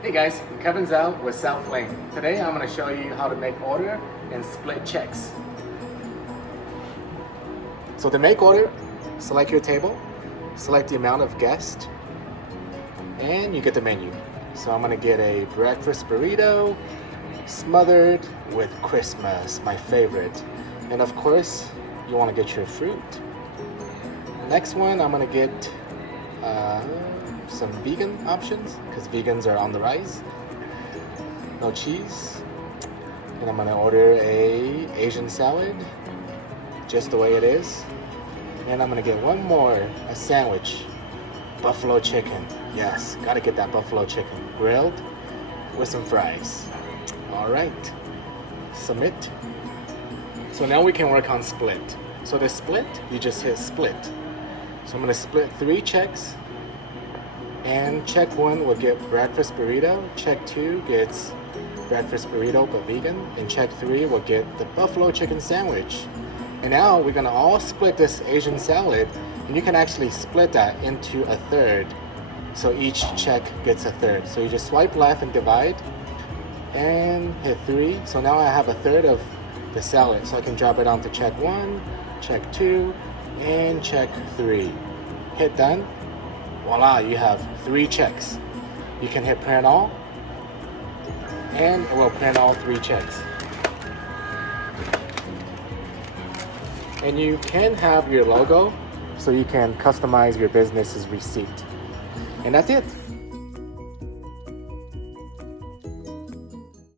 Hey guys, Kevin's out with Selflane. Today I'm going to show you how to make order and split checks. So to make order, select your table, select the amount of guests, and you get the menu. So I'm going to get a breakfast burrito smothered with Christmas, my favorite. And of course, you want to get your fruit. Next one, I'm going to get some vegan options because vegans are on the rise. No cheese. And I'm going to order a Asian salad, just the way it is. And I'm going to get one more, a sandwich. Buffalo chicken. Yes, got to get that buffalo chicken. Grilled with some fries. All right. Submit. So now we can work on split. So the split, you just hit split. So I'm going to split 3 checks. And check 1 will get breakfast burrito. Check 2 gets breakfast burrito but vegan. And check 3 will get the buffalo chicken sandwich. And now we're going to all split this Asian salad. And you can actually split that into a third. So each check gets a third. So you just swipe left and divide. And hit 3. So now I have a third of the salad. So I can drop it onto check 1, check 2, and check 3. Hit done. Voila, you have 3 checks. You can hit print all, and it will print all 3 checks. And you can have your logo, so you can customize your business's receipt. And that's it.